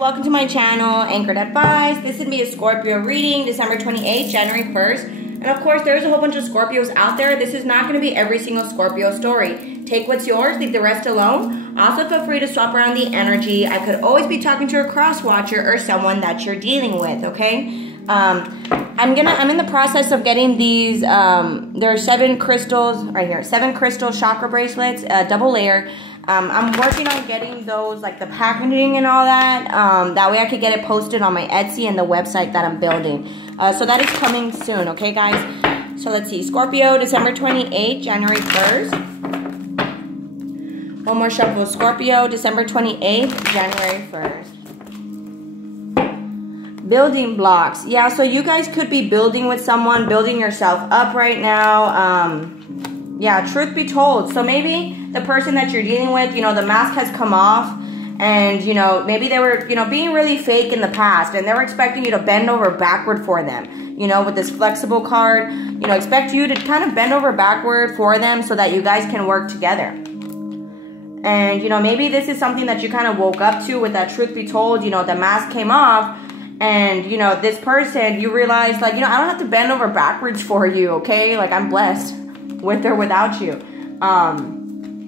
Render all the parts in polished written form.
Welcome to my channel, Anchored Advice. This is going to be a Scorpio reading, December 28th, January 1st. And of course, there's a whole bunch of Scorpios out there. This is not going to be every single Scorpio story. Take what's yours, leave the rest alone. Also, feel free to swap around the energy. I could always be talking to a cross watcher or someone that you're dealing with, okay? I'm in the process of getting these, there are 7 crystals, right here, 7 crystal chakra bracelets, double layer. I'm working on getting those, like the packaging and all that. That way I could get it posted on my Etsy and the website that I'm building. So that is coming soon, okay, guys? So let's see. Scorpio, December 28th, January 1st. One more shuffle. Scorpio, December 28th, January 1st. Building blocks. Yeah, so you guys could be building with someone, building yourself up right now. Yeah, truth be told. So maybe the person that you're dealing with, you know, the mask has come off and, you know, maybe they were, you know, being really fake in the past and they were expecting you to bend over backward for them, you know, with this flexible card, you know, expect you to kind of bend over backward for them so that you guys can work together. And, you know, maybe this is something that you kind of woke up to with that truth be told, you know, the mask came off and, you know, this person, you realize, like, you know, I don't have to bend over backwards for you, okay? Like, I'm blessed with or without you.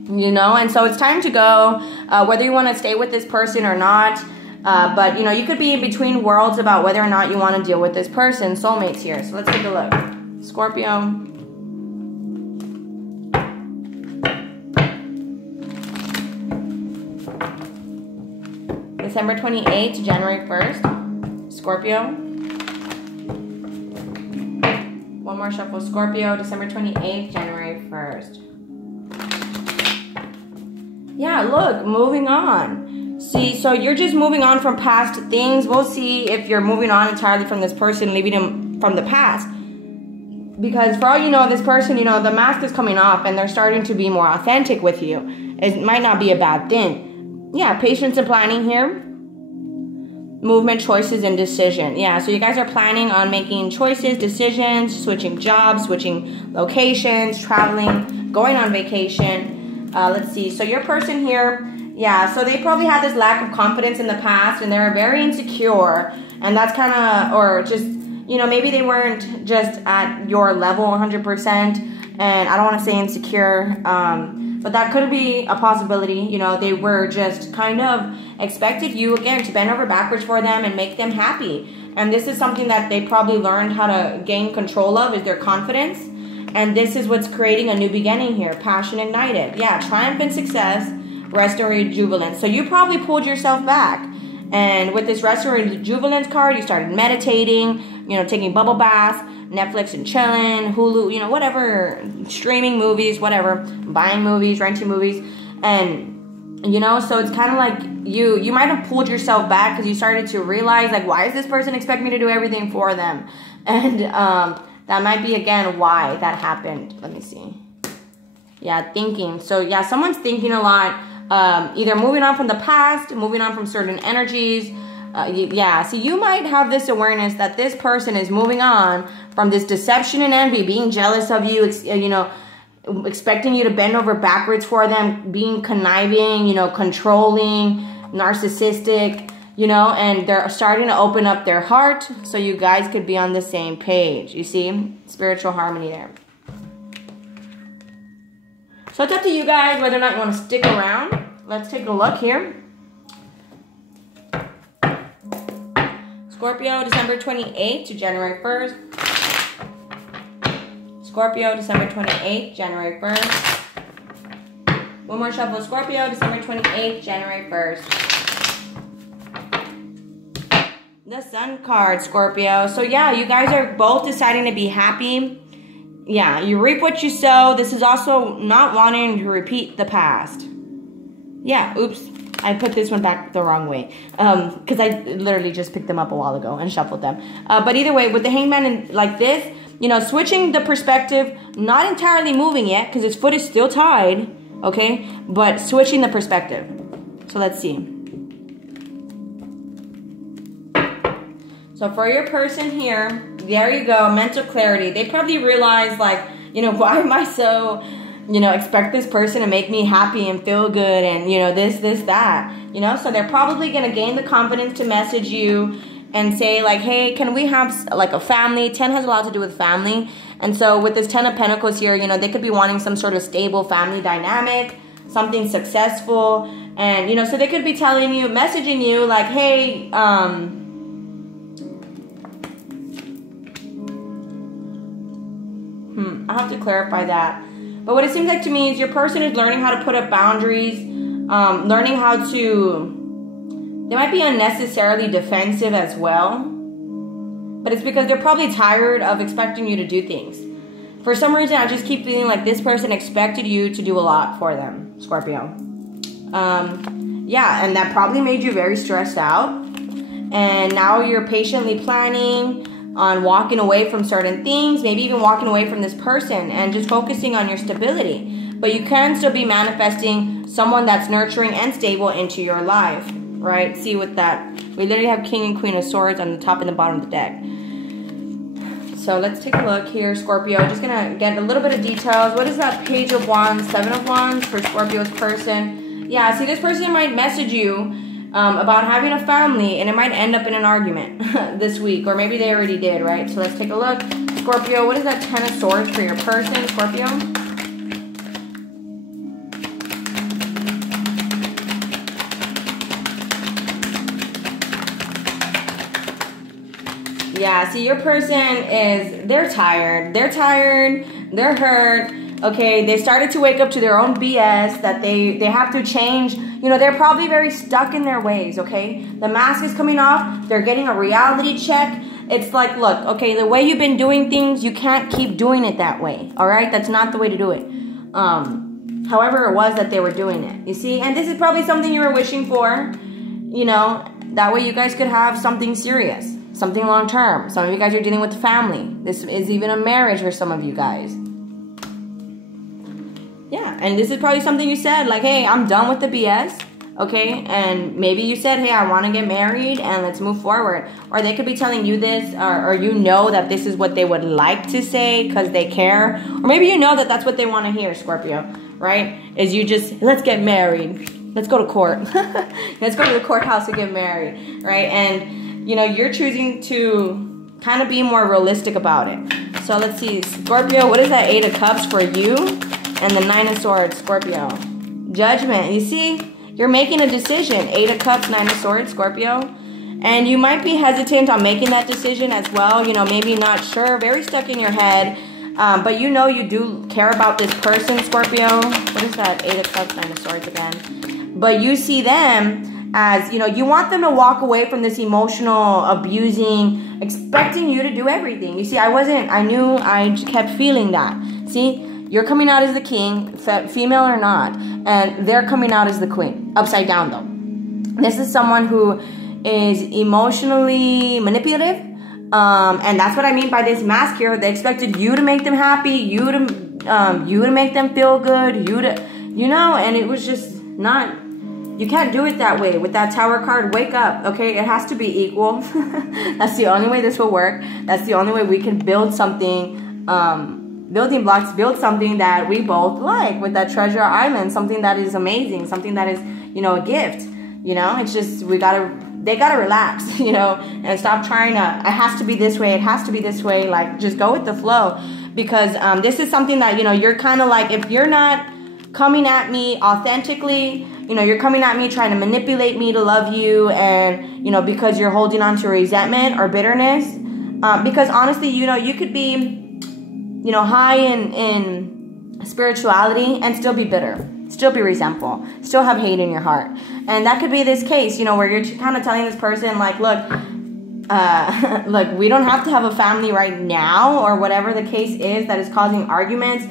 You know, and so it's time to go, whether you want to stay with this person or not. But, you know, you could be in between worlds about whether or not you want to deal with this person. Soulmates here. So let's take a look. Scorpio. December 28th to January 1st. Scorpio. One more shuffle. Scorpio, December 28th, January 1st. Yeah, look, moving on. See, so you're just moving on from past things. We'll see if you're moving on entirely from this person, leaving him from the past. Because for all you know, this person, you know, the mask is coming off and they're starting to be more authentic with you. It might not be a bad thing. Yeah, patience and planning here. Movement, choices, and decision. Yeah, so you guys are planning on making choices, decisions, switching jobs, switching locations, traveling, going on vacation. Let's see. So your person here, yeah, so they probably had this lack of confidence in the past and they're very insecure. And that's kind of, or just, you know, maybe they weren't just at your level 100%. And I don't want to say insecure, but that could be a possibility. You know, they were just kind of expected you, again, to bend over backwards for them and make them happy. And this is something that they probably learned how to gain control of, is their confidence. And this is what's creating a new beginning here. Passion ignited. Yeah, triumph and success, rest and rejuvenance. So you probably pulled yourself back. And with this rest and rejuvenance card, you started meditating, you know, taking bubble baths, Netflix and chilling, Hulu, you know, whatever, streaming movies, whatever, buying movies, renting movies. And, you know, so it's kind of like you might have pulled yourself back because you started to realize, like, why does this person expect me to do everything for them? And that might be, again, why that happened. Let me see. Yeah, thinking. So, yeah, someone's thinking a lot. Either moving on from the past, moving on from certain energies. Yeah, so you might have this awareness that this person is moving on from this deception and envy, being jealous of you, you know, expecting you to bend over backwards for them, being conniving, you know, controlling, narcissistic, you know, and they're starting to open up their heart so you guys could be on the same page. You see? Spiritual harmony there. So it's up to you guys whether or not you want to stick around. Let's take a look here. Scorpio, December 28th to January 1st. Scorpio, December 28th, January 1st. One more shuffle. Scorpio, December 28th, January 1st. The Sun card, Scorpio. So yeah, you guys are both deciding to be happy. Yeah, you reap what you sow. This is also not wanting to repeat the past. Yeah, oops. I put this one back the wrong way. Because I literally just picked them up a while ago and shuffled them. But either way, with the Hangman and like this, you know, switching the perspective, not entirely moving yet because his foot is still tied, okay? But switching the perspective. So let's see. So for your person here, there you go, mental clarity. They probably realize, like, you know, why am I so you know, expect this person to make me happy and feel good and, you know, this, that, you know. So they're probably going to gain the confidence to message you and say, like, hey, can we have, like, a family? 10 has a lot to do with family. And so with this 10 of Pentacles here, you know, they could be wanting some sort of stable family dynamic, something successful. And, you know, so they could be telling you, messaging you, like, hey, I have to clarify that. But what it seems like to me is your person is learning how to put up boundaries, learning how to, they might be unnecessarily defensive as well. But it's because they're probably tired of expecting you to do things. For some reason, I just keep feeling like this person expected you to do a lot for them, Scorpio. Yeah, and that probably made you very stressed out. And now you're patiently planning on walking away from certain things, maybe even walking away from this person and just focusing on your stability. But you can still be manifesting someone that's nurturing and stable into your life, right? See with that, we literally have King and Queen of Swords on the top and the bottom of the deck. So let's take a look here, Scorpio. Just gonna get a little bit of details. What is that Page of Wands, 7 of Wands for Scorpio's person? Yeah, see, this person might message you about having a family, and it might end up in an argument this week, or maybe they already did, right? So let's take a look. Scorpio, what is that 10 of Swords for your person, Scorpio? Yeah, see, your person is, they're tired, they're hurt. Okay, they started to wake up to their own BS that they have to change. You know, they're probably very stuck in their ways, okay? The mask is coming off. They're getting a reality check. It's like, look, okay, the way you've been doing things, you can't keep doing it that way, all right? That's not the way to do it. However it was that they were doing it, you see? And this is probably something you were wishing for, you know? That way you guys could have something serious, something long-term. Some of you guys are dealing with family. This is even a marriage for some of you guys. Yeah, and this is probably something you said, like, hey, I'm done with the BS, okay? And maybe you said, hey, I want to get married and let's move forward. Or they could be telling you this, or you know that this is what they would like to say because they care. Or maybe you know that that's what they want to hear, Scorpio, right? Is you just, let's get married. Let's go to court. Let's go to the courthouse to get married, right? And, you know, you're choosing to kind of be more realistic about it. So let's see, Scorpio, what is that 8 of Cups for you? And the 9 of Swords, Scorpio. Judgment. You see, you're making a decision. 8 of Cups, 9 of Swords, Scorpio. And you might be hesitant on making that decision as well. You know, maybe not sure, very stuck in your head. But you know you do care about this person, Scorpio. What is that? 8 of Cups, 9 of Swords again. But you see them as, you know, you want them to walk away from this emotional, abusing, expecting you to do everything. You see, I knew I kept feeling that. See? You're coming out as the king, female or not, and they're coming out as the queen. Upside down, though. This is someone who is emotionally manipulative, and that's what I mean by this mask here. They expected you to make them happy, you to make them feel good, you know, and it was just not. You can't do it that way with that Tower card. Wake up, okay? It has to be equal. That's the only way this will work. That's the only way we can build something. Building blocks, build something that we both like with that treasure island, something that is amazing, something that is, you know, a gift, you know. It's just, they gotta relax, you know, and stop trying to, it has to be this way, it has to be this way. Like, just go with the flow, because this is something that, you know, you're kind of like, if you're not coming at me authentically, you know, you're coming at me trying to manipulate me to love you, and, you know, because you're holding on to resentment or bitterness, because honestly, you know, you could be, you know, high in spirituality and still be bitter, still be resentful, still have hate in your heart. And that could be this case, you know, where you're kind of telling this person, like, look, look, we don't have to have a family right now, or whatever the case is that is causing arguments.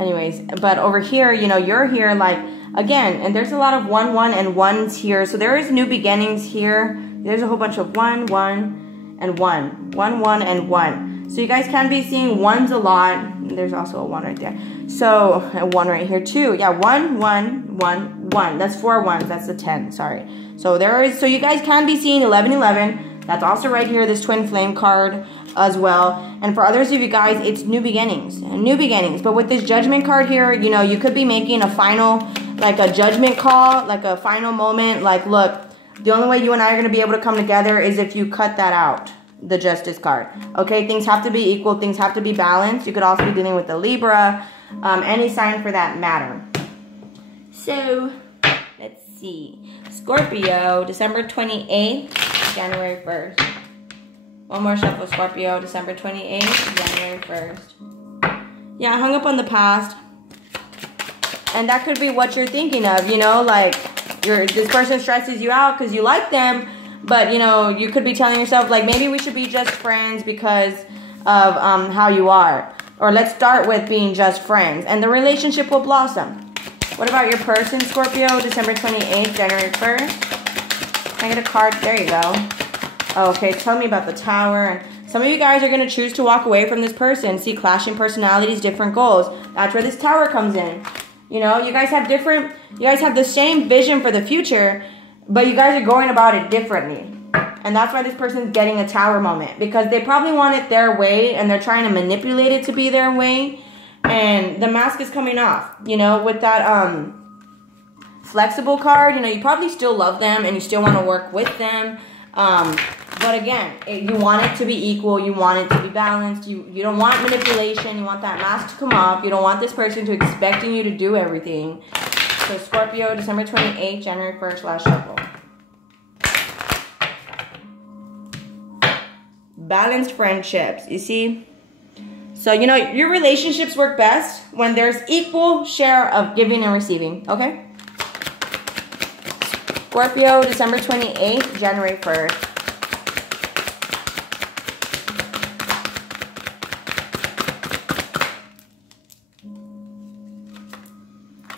Anyways, but over here, you know, you're here, like, again, and there's a lot of 1, 1, and 1s here. So there is new beginnings here. There's a whole bunch of 1, 1, and 1. 1, 1, and 1. So you guys can be seeing 1s a lot. There's also a 1 right there. So, a 1 right here too. Yeah, 1, 1, 1, 1. That's 4 1s. That's a 10. Sorry. So there is, so you guys can be seeing 11, 11, That's also right here, this twin flame card as well. And for others of you guys, it's new beginnings. New beginnings. But with this judgment card here, you know, you could be making a final, like a judgment call, like a final moment. Like, look, the only way you and I are going to be able to come together is if you cut that out. The Justice card. Okay, things have to be equal. Things have to be balanced. You could also be dealing with the Libra. Any sign for that matter. So, let's see. Scorpio, December 28th, January 1st. One more shuffle, Scorpio, December 28th, January 1st. Yeah, I hung up on the past. And that could be what you're thinking of, you know, like this person stresses you out because you like them, but, you know, you could be telling yourself, like, maybe we should be just friends because of how you are. Or let's start with being just friends, and the relationship will blossom. What about your person, Scorpio, December 28th, January 1st? Can I get a card? There you go. Okay, tell me about the Tower. Some of you guys are going to choose to walk away from this person. See, clashing personalities, different goals. That's where this Tower comes in. You know, you guys have the same vision for the future, but you guys are going about it differently. And that's why this person's getting a Tower moment. Because they probably want it their way, and they're trying to manipulate it to be their way. And the mask is coming off. You know, with that flexible card, you know, you probably still love them, and you still want to work with them. But again, you want it to be equal. You want it to be balanced. You don't want manipulation. You want that mask to come off. You don't want this person to expecting you to do everything. So Scorpio, December 28th, January 1st, last shuffle. Balanced friendships, you see? So, you know, your relationships work best when there's equal share of giving and receiving, okay? Scorpio, December 28th, January 1st.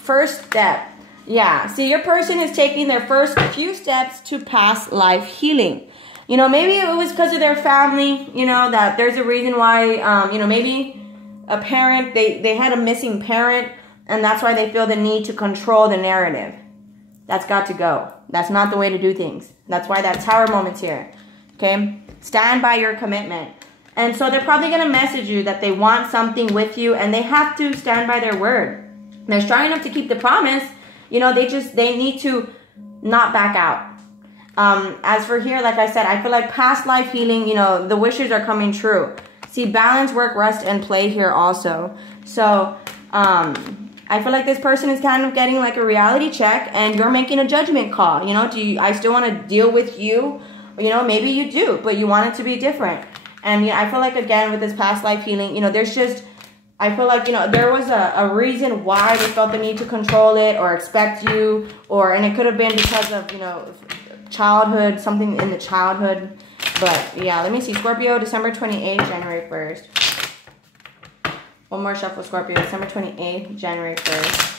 First step. Yeah, see, your person is taking their first few steps to past life healing. You know, maybe it was because of their family, you know, that there's a reason why, you know, maybe a parent, they had a missing parent, and that's why they feel the need to control the narrative. That's got to go. That's not the way to do things. That's why that Tower moment's here, okay? Stand by your commitment. And so they're probably going to message you that they want something with you, and they have to stand by their word. They're strong enough to keep the promise. You know, they need to not back out. As for here, like I said, I feel like past life healing, you know, the wishes are coming true. See, balance, work, rest, and play here also. So, I feel like this person is kind of getting like a reality check, and you're making a judgment call. You know, I still want to deal with you? You know, maybe you do, but you want it to be different. And yeah, I feel like, again, with this past life healing, you know, there's just, I feel like, you know, there was a reason why they felt the need to control it or expect you, and it could have been because of, you know, childhood, something in the childhood. But yeah, let me see. Scorpio, December 28th, January 1st. One more shuffle, Scorpio, December 28th, January 1st.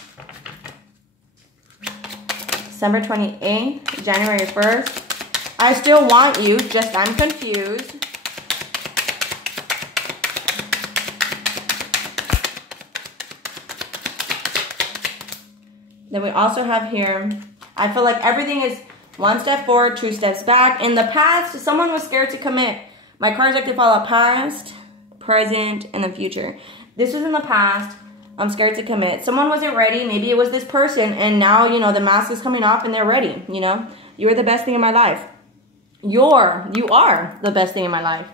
December 28th, January 1st. I still want you, just I'm confused. Then we also have here, I feel like everything is one step forward, two steps back. In the past, someone was scared to commit. My cards like to follow past, present, and the future. This was in the past. I'm scared to commit. Someone wasn't ready. Maybe it was this person. And now, you know, the mask is coming off and they're ready. You know, you're the best thing in my life. You are the best thing in my life.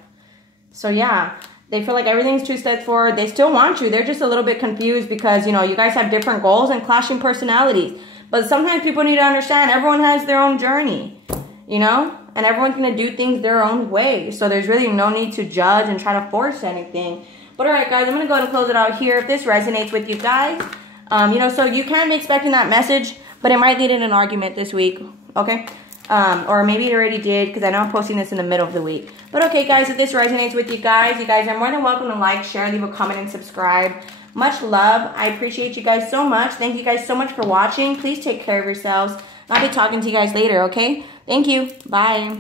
So yeah, they feel like everything's two steps forward. They still want you. They're just a little bit confused because, you know, you guys have different goals and clashing personalities. But sometimes people need to understand everyone has their own journey, you know, and everyone's going to do things their own way. So there's really no need to judge and try to force anything. But all right, guys, I'm going to go ahead and close it out here. If this resonates with you guys, you know, so you can be expecting that message, but it might lead in an argument this week, okay? Or maybe it already did, because I know I'm posting this in the middle of the week. But okay, guys, if this resonates with you guys are more than welcome to like, share, leave a comment, and subscribe. Much love. I appreciate you guys so much. Thank you guys so much for watching. Please take care of yourselves. I'll be talking to you guys later, okay? Thank you. Bye.